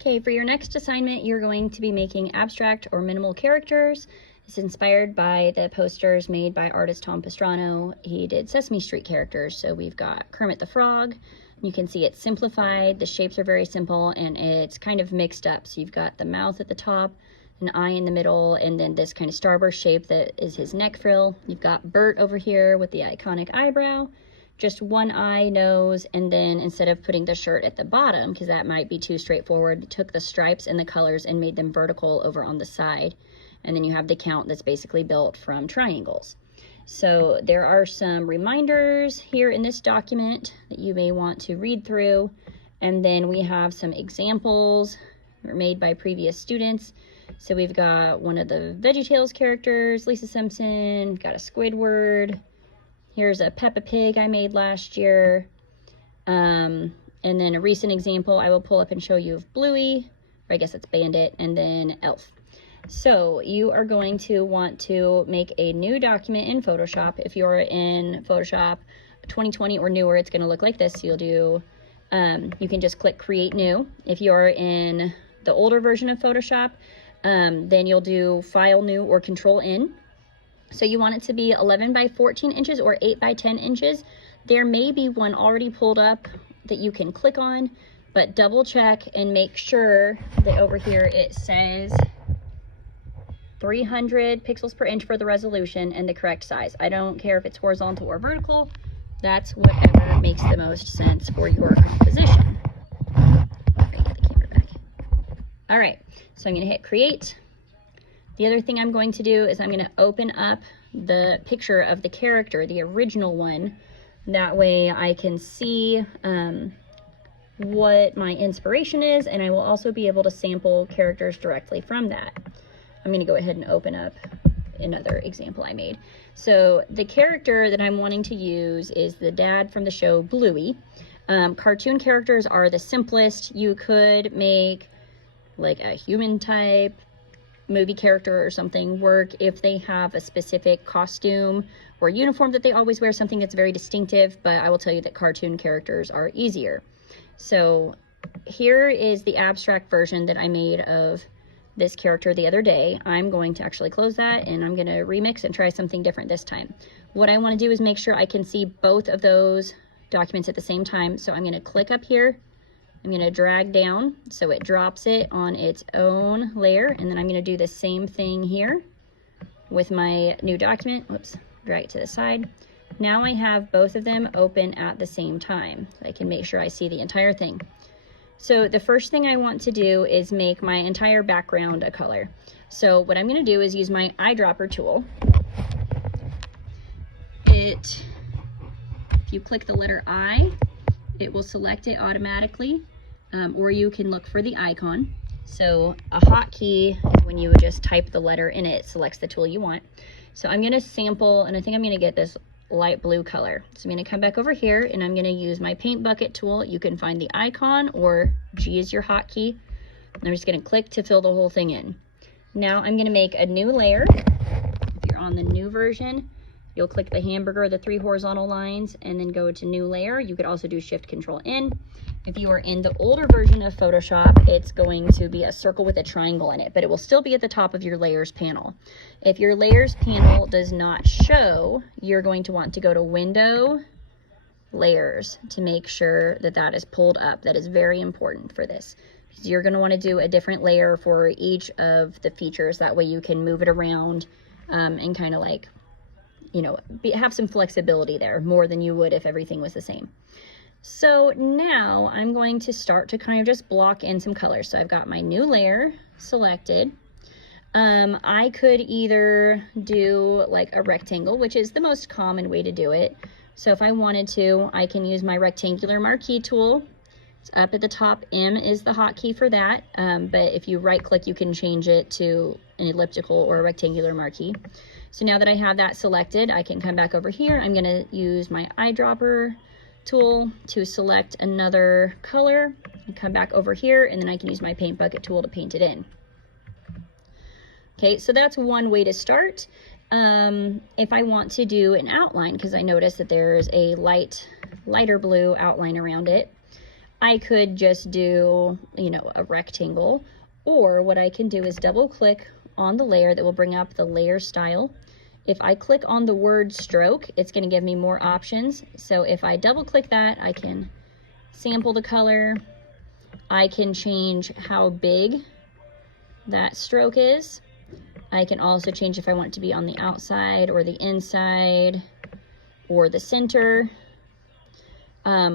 Okay, for your next assignment, you're going to be making abstract or minimal characters. It's inspired by the posters made by artist Tom Pastrano. He did Sesame Street characters. So we've got Kermit the Frog. You can see it's simplified. The shapes are very simple and it's kind of mixed up. So you've got the mouth at the top, an eye in the middle, and then this kind of starburst shape that is his neck frill. You've got Bert over here with the iconic eyebrow. Just one eye, nose, and then instead of putting the shirt at the bottom, because that might be too straightforward, took the stripes and the colors and made them vertical over on the side. And then you have the count that's basically built from triangles. So there are some reminders here in this document that you may want to read through. And then we have some examples that were made by previous students. So we've got one of the VeggieTales characters, Lisa Simpson, we've got a Squidward. Here's a Peppa Pig I made last year. And then a recent example I will pull up and show you of Bluey, or I guess it's Bandit, and then Elf. So you are going to want to make a new document in Photoshop. If you're in Photoshop 2020 or newer, it's going to look like this. You'll do, you can just click Create New. If you're in the older version of Photoshop, then you'll do File New or Control N. So you want it to be 11 by 14 inches or 8 by 10 inches. There may be one already pulled up that you can click on, but double check and make sure that over here it says 300 pixels per inch for the resolution and the correct size. I don't care if it's horizontal or vertical. That's whatever makes the most sense for your composition. Let me get the camera back. All right, so I'm gonna hit Create. The other thing I'm going to do is I'm going to open up the picture of the character, the original one. That way I can see what my inspiration is, and I will also be able to sample characters directly from that. I'm going to go ahead and open up another example I made. So the character that I'm wanting to use is the dad from the show Bluey. Cartoon characters are the simplest. You could make like a human type movie character or something work if they have a specific costume or uniform that they always wear, something that's very distinctive, but I will tell you that cartoon characters are easier. So here is the abstract version that I made of this character the other day. I'm going to actually close that and I'm going to remix and try something different this time. What I want to do is make sure I can see both of those documents at the same time. So I'm going to click up here. I'm going to drag down so it drops it on its own layer, and then I'm going to do the same thing here with my new document. Whoops, drag it to the side. Now I have both of them open at the same time. So I can make sure I see the entire thing. So the first thing I want to do is make my entire background a color. So what I'm going to do is use my eyedropper tool. If you click the letter I, it will select it automatically, or you can look for the icon. So a hotkey, when you would just type the letter in it, selects the tool you want. So I'm going to sample, and I think I'm going to get this light blue color. So I'm going to come back over here and I'm going to use my paint bucket tool. You can find the icon, or G is your hotkey. I'm just going to click to fill the whole thing in. Now I'm going to make a new layer. If you're on the new version, you'll click the hamburger, the 3 horizontal lines, and then go to new layer. You could also do Shift Control N. If you are in the older version of Photoshop, it's going to be a circle with a triangle in it, but it will still be at the top of your layers panel. If your layers panel does not show, you're going to want to go to Window, Layers to make sure that that is pulled up. That is very important for this, because you're going to want to do a different layer for each of the features. That way you can move it around and kind of like, you know, have some flexibility there, more than you would if everything was the same. So now I'm going to start to kind of just block in some colors. So I've got my new layer selected. I could either do like a rectangle, which is the most common way to do it. So if I wanted to, I can use my rectangular marquee tool. It's up at the top. M is the hotkey for that. But if you right click, you can change it to an elliptical or a rectangular marquee. So now that I have that selected, I can come back over here. I'm going to use my eyedropper tool to select another color and come back over here, and then I can use my paint bucket tool to paint it in. Okay, so that's one way to start. If I want to do an outline, because I noticed that there's a lighter blue outline around it, I could just do, you know, a rectangle, or what I can do is double click on the layer that will bring up the layer style. If I click on the word stroke, it's going to give me more options. So if I double click that, I can sample the color. I can change how big that stroke is. I can also change if I want it to be on the outside or the inside or the center.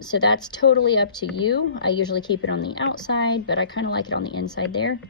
So that's totally up to you. I usually keep it on the outside, but I kind of like it on the inside there.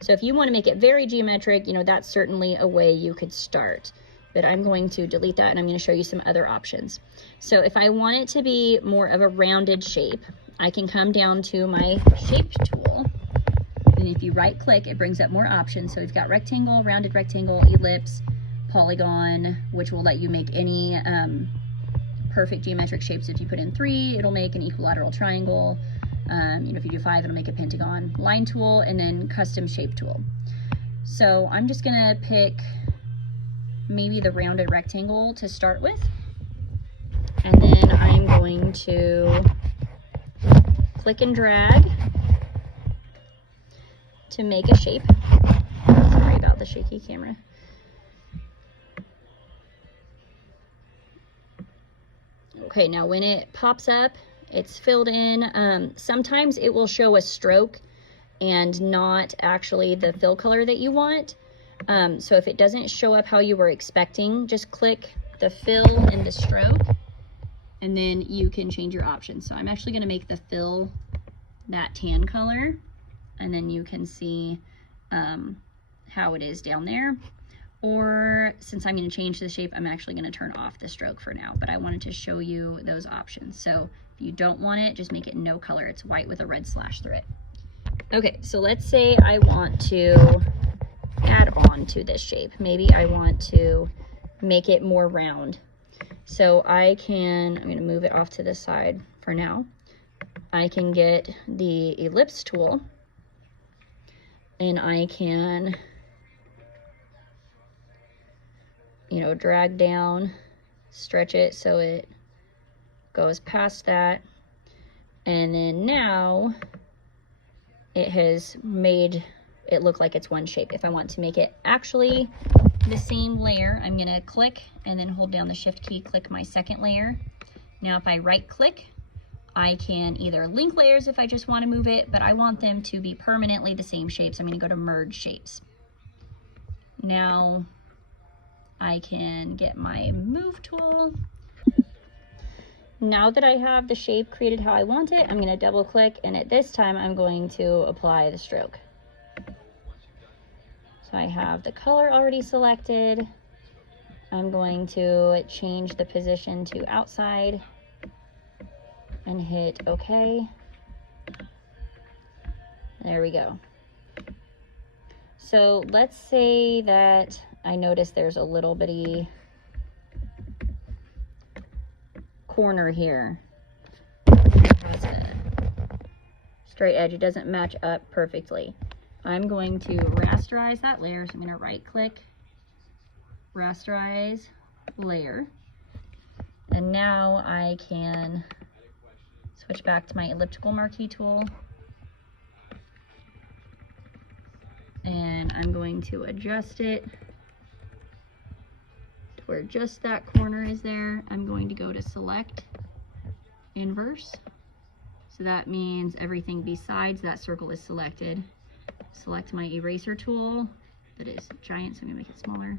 So if you want to make it very geometric, you know, that's certainly a way you could start. But I'm going to delete that and I'm going to show you some other options. So if I want it to be more of a rounded shape, I can come down to my shape tool. And if you right click, it brings up more options. So we've got rectangle, rounded rectangle, ellipse, polygon, which will let you make any perfect geometric shapes. If you put in 3, it'll make an equilateral triangle. You know, if you do 5, it'll make a pentagon. Line tool, and then custom shape tool. So I'm just gonna pick maybe the rounded rectangle to start with. And then I'm going to click and drag to make a shape. Sorry about the shaky camera. Okay, now when it pops up, it's filled in. Sometimes it will show a stroke and not actually the fill color that you want. So if it doesn't show up how you were expecting, just click the fill and the stroke, and then you can change your options. So I'm actually gonna make the fill that tan color, and then you can see how it is down there. Or since I'm going to change the shape, I'm actually going to turn off the stroke for now, but I wanted to show you those options. So if you don't want it, just make it no color. It's white with a red slash through it. Okay, so let's say I want to add on to this shape. Maybe I want to make it more round. So I'm going to move it off to the side for now. I can get the ellipse tool and I can, you know, drag down, stretch it so it goes past that. And then now it has made it look like it's one shape. If I want to make it actually the same layer, I'm gonna click and then hold down the shift key, click my second layer. Now if I right click, I can either link layers if I just want to move it, but I want them to be permanently the same shape. So I'm going to go to merge shapes. Now I can get my move tool. Now that I have the shape created how I want it, I'm going to double click, and at this time I'm going to apply the stroke. So I have the color already selected. I'm going to change the position to outside and hit OK. There we go. So let's say that I notice there's a little bitty corner here. It has a straight edge. It doesn't match up perfectly. I'm going to rasterize that layer. So I'm going to right click, rasterize layer. And now I can switch back to my elliptical marquee tool. And I'm going to adjust it to where just that corner is there. I'm going to go to select, inverse. So that means everything besides that circle is selected. Select my eraser tool that is giant, so I'm gonna make it smaller.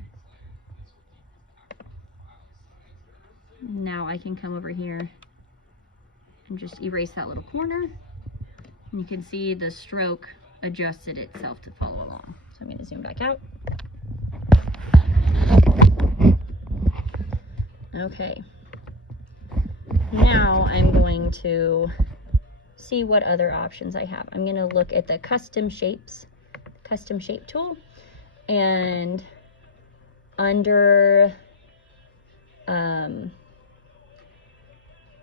Now I can come over here and just erase that little corner. And you can see the stroke adjusted itself to follow along. So I'm going to zoom back out. Okay. Now I'm going to see what other options I have. I'm going to look at the custom shapes, custom shape tool, and under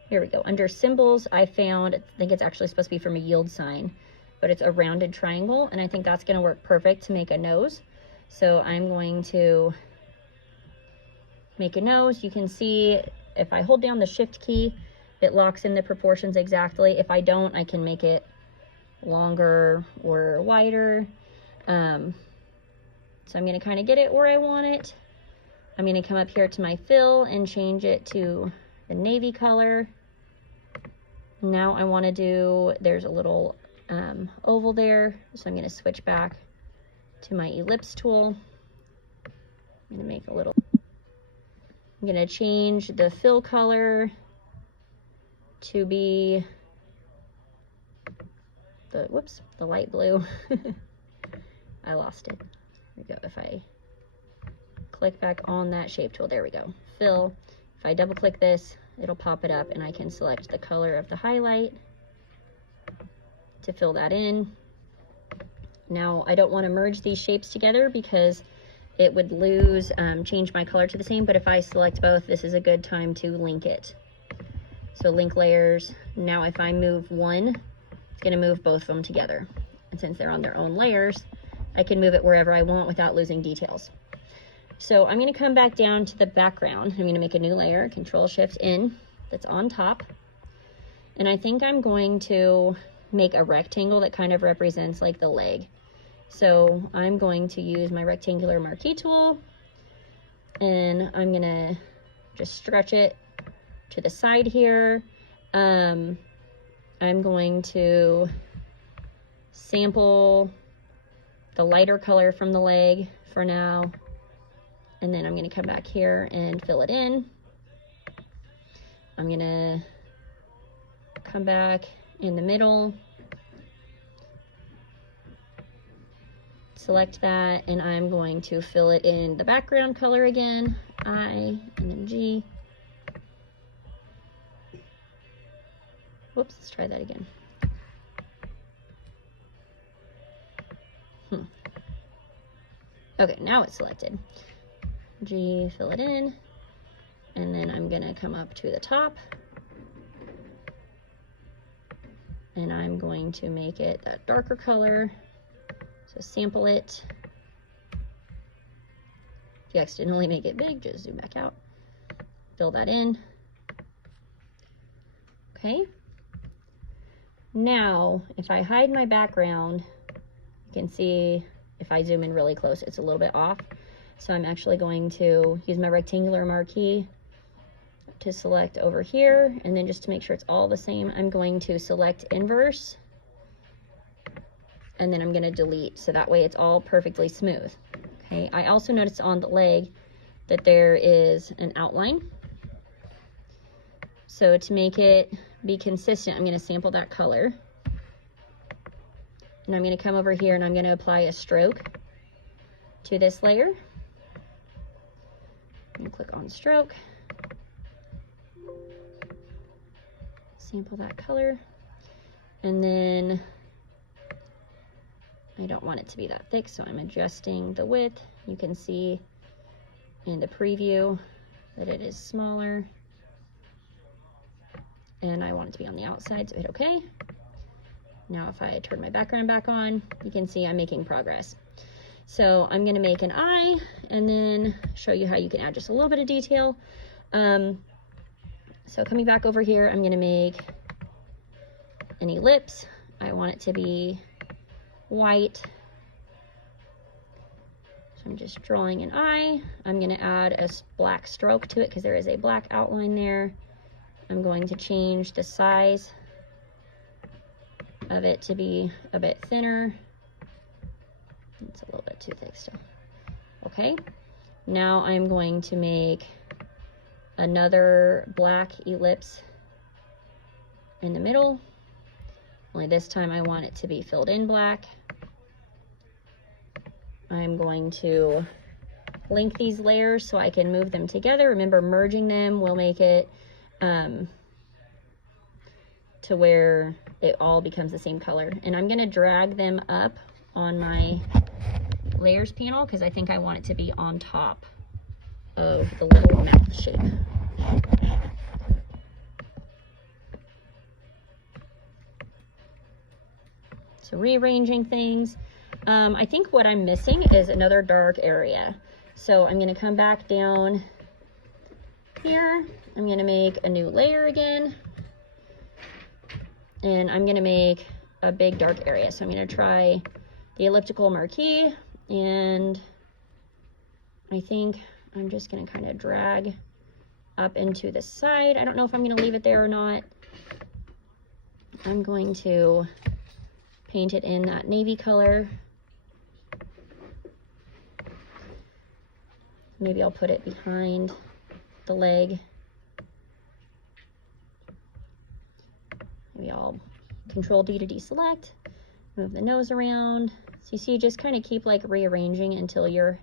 here we go. Under symbols, I found, I think it's actually supposed to be from a yield sign, but it's a rounded triangle, and I think that's going to work perfect to make a nose. So I'm going to make a nose. You can see if I hold down the shift key, it locks in the proportions exactly. If I don't, I can make it longer or wider. So I'm going to kind of get it where I want it. I'm going to come up here to my fill and change it to the navy color. Now I want to do, there's a little oval there, so I'm going to switch back to my ellipse tool. I'm going to make a little, I'm going to change the fill color to be the, whoops, the light blue. I lost it. There we go. If I click back on that shape tool, there we go. Fill. If I double click this, it'll pop it up and I can select the color of the highlight to fill that in. Now I don't want to merge these shapes together because it would lose, change my color to the same, but if I select both, this is a good time to link it. So link layers. Now if I move one, it's going to move both of them together. And since they're on their own layers, I can move it wherever I want without losing details. So I'm going to come back down to the background. I'm going to make a new layer, Control-Shift-N, that's on top. And I think I'm going to make a rectangle that kind of represents like the leg. So I'm going to use my rectangular marquee tool, and I'm going to just stretch it to the side here. I'm going to sample the lighter color from the leg for now. And then I'm going to come back here and fill it in. I'm going to come back in the middle, select that, and I'm going to fill it in the background color again, I, and then G. Whoops, let's try that again. Okay, now it's selected. G, fill it in, and then I'm gonna come up to the top, and I'm going to make it that darker color. So sample it. If you accidentally make it big, just zoom back out. Fill that in. Okay. Now, if I hide my background, you can see if I zoom in really close, it's a little bit off. So I'm actually going to use my rectangular marquee to select over here, and then just to make sure it's all the same, I'm going to select inverse, and then I'm going to delete, so that way it's all perfectly smooth. Okay, I also noticed on the leg that there is an outline. So to make it be consistent, I'm going to sample that color, and I'm going to come over here and I'm going to apply a stroke to this layer. I'm going to click on stroke, sample that color, and then I don't want it to be that thick, so I'm adjusting the width. You can see in the preview that it is smaller, and I want it to be on the outside, so hit OK. Now if I turn my background back on, you can see I'm making progress. So I'm going to make an eye and then show you how you can add just a little bit of detail. So coming back over here, I'm going to make an ellipse. I want it to be white. So I'm just drawing an eye. I'm going to add a black stroke to it because there is a black outline there. I'm going to change the size of it to be a bit thinner. It's a little bit too thick still. Okay, now I'm going to make another black ellipse in the middle. Only this time I want it to be filled in black. I'm going to link these layers so I can move them together. Remember, merging them will make it to where it all becomes the same color. And I'm going to drag them up on my layers panel because I think I want it to be on top of the little mouth shape. So rearranging things. I think what I'm missing is another dark area. So I'm going to come back down here. I'm going to make a new layer again. and I'm gonna make a big dark area. So I'm gonna try the elliptical marquee, and I think I'm just gonna kind of drag up into the side. I don't know if I'm gonna leave it there or not. I'm going to paint it in that navy color. Maybe I'll put it behind the leg. Maybe I'll Control D to deselect, move the nose around. So you see, just kind of keep like rearranging until you're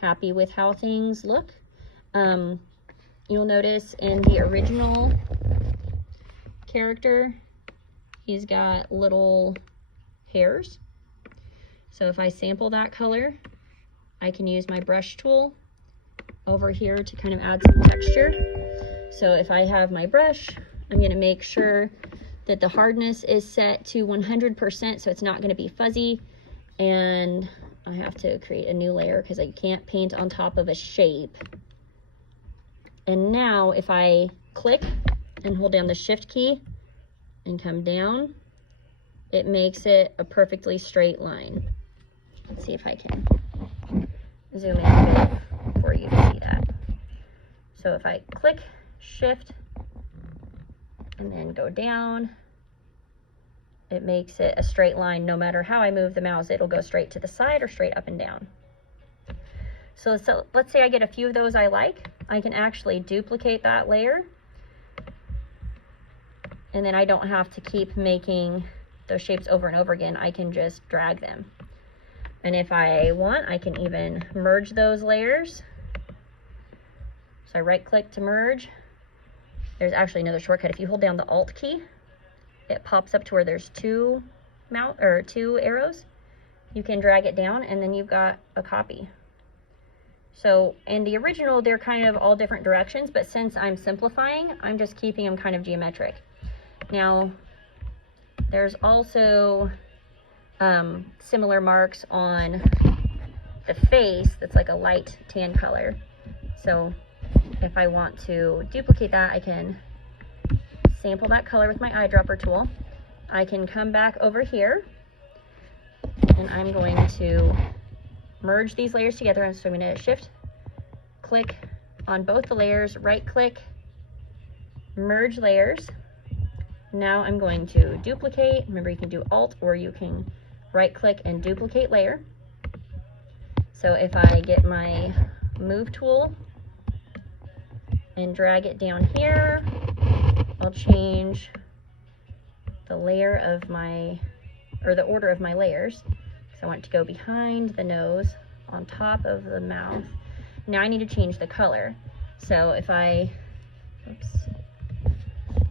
happy with how things look. You'll notice in the original character, he's got little hairs. So if I sample that color, I can use my brush tool over here to kind of add some texture. So if I have my brush, I'm going to make sure that the hardness is set to 100% so it's not going to be fuzzy. And I have to create a new layer because I can't paint on top of a shape. And now if I click and hold down the Shift key and come down, it makes it a perfectly straight line. Let's see if I can zoom in a bit for you to see that. So if I click, Shift, and then go down, it makes it a straight line. No matter how I move the mouse, it'll go straight to the side or straight up and down. So let's say I get a few of those I like. I can actually duplicate that layer, and then I don't have to keep making those shapes over and over again. I can just drag them. And if I want, I can even merge those layers. So I right click to merge. There's actually another shortcut. If you hold down the Alt key, it pops up to where there's two arrows. You can drag it down and then you've got a copy. So in the original, they're kind of all different directions, but since I'm simplifying, I'm just keeping them kind of geometric. Now, there's also similar marks on the face that's like a light tan color. So if I want to duplicate that, I can sample that color with my eyedropper tool. I can come back over here and I'm going to merge these layers together. And so I'm going to Shift, click on both the layers, right click, merge layers. Now I'm going to duplicate. Remember, you can do Alt or you can right click and duplicate layer. So if I get my move tool and drag it down here, I'll change the layer of my, or the order of my layers. So I want it to go behind the nose, on top of the mouth. Now I need to change the color. So if I,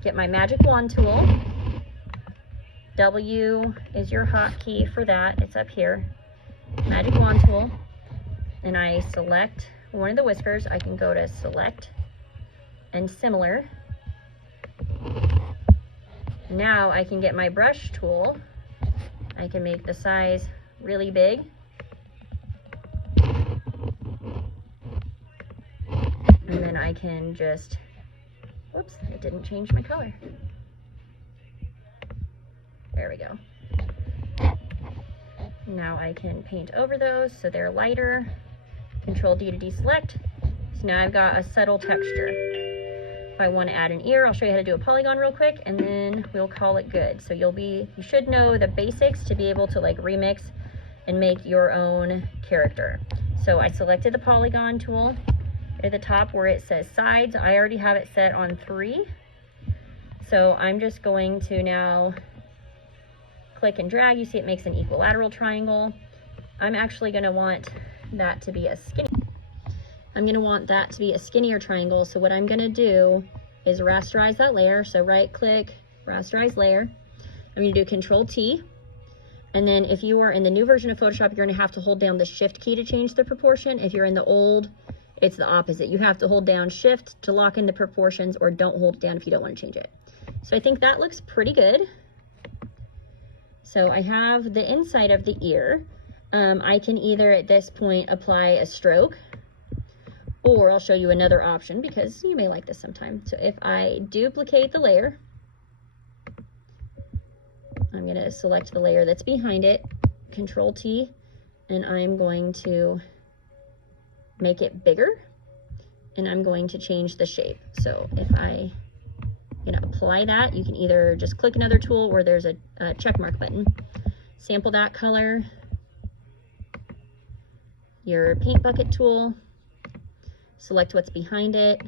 get my magic wand tool, W is your hotkey for that, it's up here, magic wand tool, and I select one of the whiskers. I can go to select and similar. Now I can get my brush tool. I can make the size really big. And then I can just, whoops, it didn't change my color. There we go. Now I can paint over those so they're lighter. Control D to deselect. So now I've got a subtle texture. If I want to add an ear, I'll show you how to do a polygon real quick, and then we'll call it good. So you should know the basics to be able to like remix and make your own character. So I selected the polygon tool. At the top where it says sides, I already have it set on 3. So I'm just going to now click and drag. You see it makes an equilateral triangle. I'm actually going to want that to be a skinnier triangle. So what I'm going to do is rasterize that layer. So right click, rasterize layer. I'm going to do Control T. And then if you are in the new version of Photoshop, you're going to have to hold down the Shift key to change the proportion. If you're in the old, it's the opposite. You have to hold down Shift to lock in the proportions, or don't hold it down if you don't want to change it. So I think that looks pretty good. So I have the inside of the ear. I can either at this point apply a stroke, or I'll show you another option because you may like this sometime. So if I duplicate the layer I'm going to select the layer that's behind it, Control T, and I'm going to make it bigger, and I'm going to change the shape. So if I apply that, you can either just click another tool or there's a check mark button. Sample that color, your paint bucket tool, select what's behind it,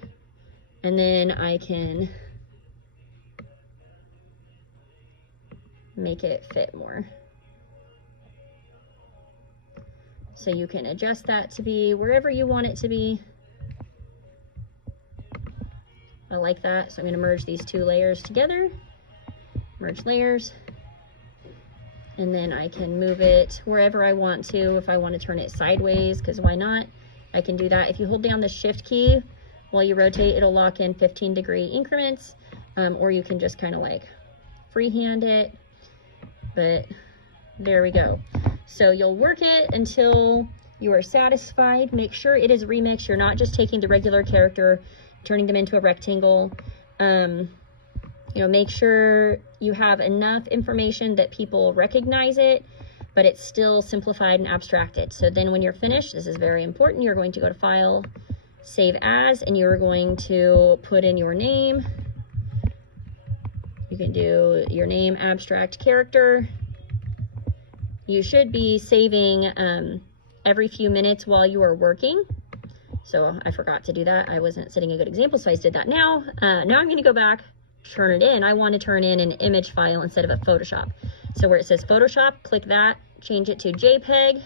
and then I can make it fit more. So you can adjust that to be wherever you want it to be. I like that, so I'm going to merge these two layers together, merge layers, and then I can move it wherever I want to. If I want to turn it sideways, because why not, I can do that. If you hold down the Shift key while you rotate, it'll lock in 15-degree increments, or you can just kind of like freehand it, but there we go. So you'll work it until you are satisfied. Make sure it is remixed. You're not just taking the regular character, turning them into a rectangle. Make sure you have enough information that people recognize it, but it's still simplified and abstracted. So then when you're finished, this is very important, you're going to go to File, Save As, and you're going to put in your name. You can do your name, abstract character. You should be saving every few minutes while you are working. So I forgot to do that. I wasn't setting a good example, so I did that now. Now I'm going to go back, turn it in. I want to turn in an image file instead of a Photoshop. So where it says Photoshop, click that, change it to JPEG,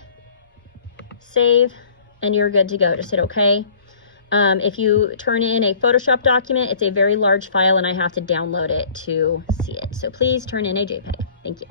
save, and you're good to go. Just hit OK. If you turn in a Photoshop document, it's a very large file and I have to download it to see it. So please turn in a JPEG. Thank you.